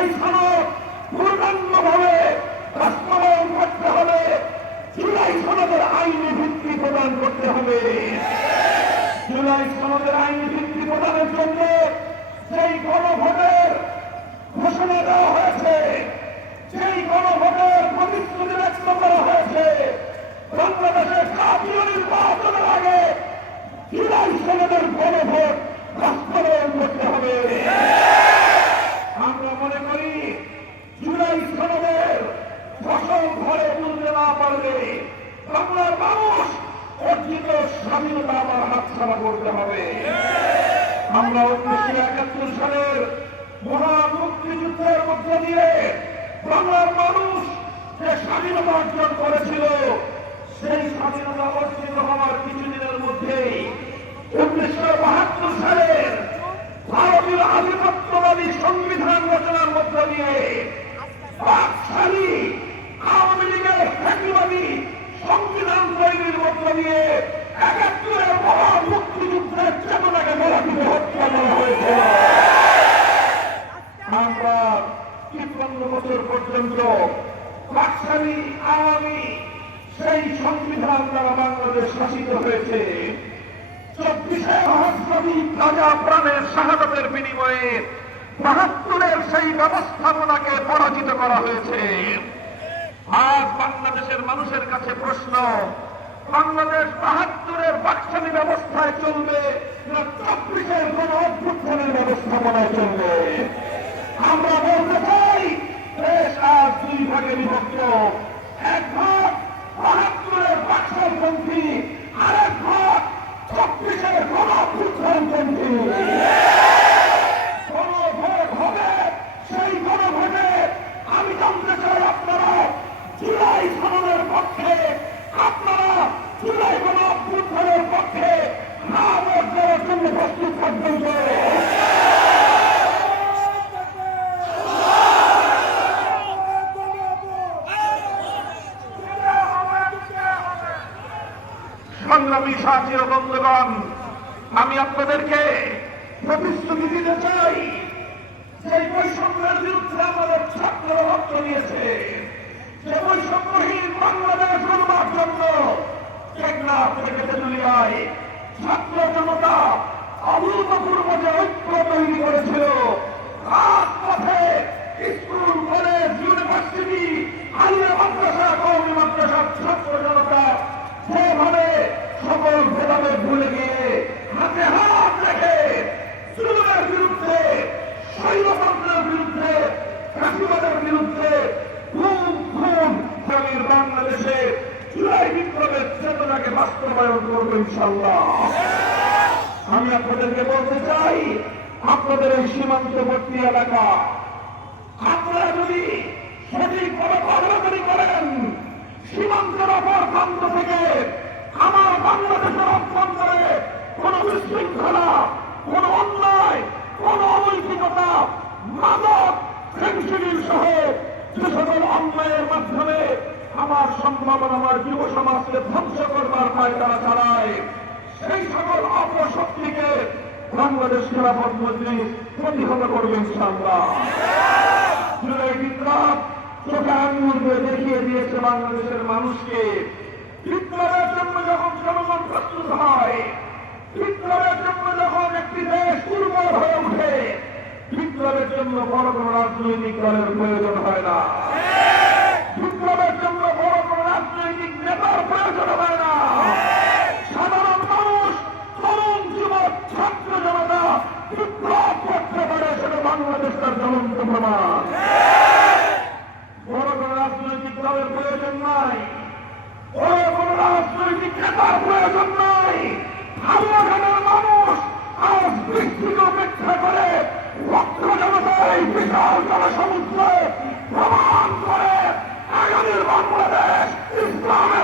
জুলাই সনদ পূর্ণাঙ্গভাবে বাস্তবায়ন করতে হবে, জুলাই সনদের আইনি ভিত্তি প্রদান করতে হবে। জুলাই সনদের আইনি ভিত্তি প্রদানের জন্য সেই গণভোটের ঘোষণা দেওয়া হয়েছে, সেই গণভোটের প্রতিশ্রুতি ব্যক্ত করা হয়েছে, বাংলাদেশের জাতীয় নির্বাচনের আগে জুলাই সনদের গণভোট বাস্তবায়ন করতে হবে। আমরা মনে করি জুলাই সনদের ফসল ঘরে তুলতে না পারলে বাংলার মানুষ অর্জিত স্বাধীনতা আবার হাতছাড়া করতে হবে। আমরা 1971 সালের মহান মুক্তিযুদ্ধের মধ্য দিয়ে বাংলার মানুষ যে স্বাধীনতা অর্জন করেছিল, সেই স্বাধীনতা অর্জিত হওয়ার কিছুদিনের মধ্যেই 1972 সালের ভারতীয় আধিপত্যবাদী সংবিধান রচনার মধ্য দিয়ে পাকশালী আওয়ামী লীগের ফ্যাসিবাদী সংবিধান তৈরির মধ্য দিয়ে 71-এর মহান মুক্তিযুদ্ধের চেতনাকে মেলাটিতে হত্যা করা হয়েছে। আমরা 53 বছর পর্যন্ত পাকশালী আওয়ামী সেই সংবিধান দ্বারা বাংলাদেশ শাসিত হয়েছে। 24 সহস্রাধিক তাজা প্রাণের শাহাদাতের বিনিময়ে 72-এর সেই ব্যবস্থাপনাকে পরাজিত করা হয়েছে। আজ বাংলাদেশের মানুষের কাছে প্রশ্ন, বাংলাদেশ 72-এর বাকশালী ব্যবস্থায় চলবে না 24-এর গণ অভ্যুত্থানের ব্যবস্থাপনায় চলবে? আমরা বলতে চাই, দেশ আজ দুই ভাগে বিভক্ত। এক ভাগ 72-এর বাকশালপন্থী, আরেক ভাগ 24-এর গণ অভ্যুত্থানপন্থী। গণভোট হবে, সেই গণভোটে আমি জানতে চাই আপনারা জুলাই সনদের পক্ষে, আপনারা জুলাই গণ অভ্যুত্থানের পক্ষে না ভোট দেওয়ার জন্য প্রস্তুত থাকবেন। সংগ্রামী সাথী ও বন্ধুগণ, আমি আপনাদেরকে প্রতিশ্রুতি দিতে চাই, সেই বৈষম্যের বিরুদ্ধে আমাদের ছাত্ররা রক্ত দিয়েছে, যে বৈষম্যহীন বাংলাদেশ গড়বার জন্য টেকনাফ থেকে তেঁতুলিয়ায় ছাত্র জনতা অভূতপূর্ব যে ঐক্য তৈরি করেছিল, রাজপথে স্কুল, কলেজ, ইউনিভার্সিটি, আলিয়া মাদ্রাসা, কওমি মাদ্রাসার ছাত্র জনতা যেভাবে সকল ভেদাভেদ ভুলে গিয়ে হাতে হাত রেখে জুলুমের বিরুদ্ধে, স্বৈরতন্ত্রের বিরুদ্ধে, ফ্যাসিবাদের বিরুদ্ধে বাংলাদেশে জুলাই বিপ্লবের চেতনাকে বাস্তবায়ন করবো ইনশাআল্লাহ। আমি আপনাদেরকে বলতে চাই, আপনাদের এই সীমান্তবর্তী এলাকা আপনারা যদি সঠিকভাবে কর্মচারী করেন, সীমান্তের অপর প্রান্ত থেকে আমার বাংলাদেশের অভ্যন্তরে কোন বিশৃঙ্খলা, কোন অন্যায়, কোন অনৈতিকতা, মাদক, ফেন্সিডিল সহ যে সকল অন্যায়ের মাধ্যমে আমার সম্ভাবনা, আমার যুব সমাজকে ধ্বংস করবার পায়তারা চালায়, সেই সকল অপশক্তিকে বাংলাদেশ খেলাফত মজলিস প্রতিহত করবে ইনশাআল্লাহ। জুলাই বিপ্লব চোখে আঙুল দিয়ে দেখিয়ে দিয়েছে বাংলাদেশের মানুষকে, বিপ্লবের জন্য যখন জনগণ প্রস্তুত হয়, বিপ্লবের জন্য যখন একটি দেশ দুর্বল হয়ে ওঠে, বিপ্লবের জন্য বড় কোন রাজনৈতিক দলের প্রয়োজন হয় না, বিপ্লবের জন্য বড় কোন রাজনৈতিক নেতার প্রয়োজন হয় না। সাধারণ মানুষ, তরুণ যুবক, ছাত্র জনতা বিপ্লব করতে পারে, সেটা বাংলাদেশ তার জ্বলন্ত প্রমাণ। বড় কোন রাজনৈতিক দলের প্রয়োজন নাই, বড় কোন রাজনৈতিক নেতার প্রয়োজন নাই। হামলাখানার মানুষ আজ বৃষ্টিকে উপেক্ষা করে লক্ষ জনতার এই বিশাল জনসমুদ্রে প্রমাণ করে আগামীর বাংলাদেশ ইসলামের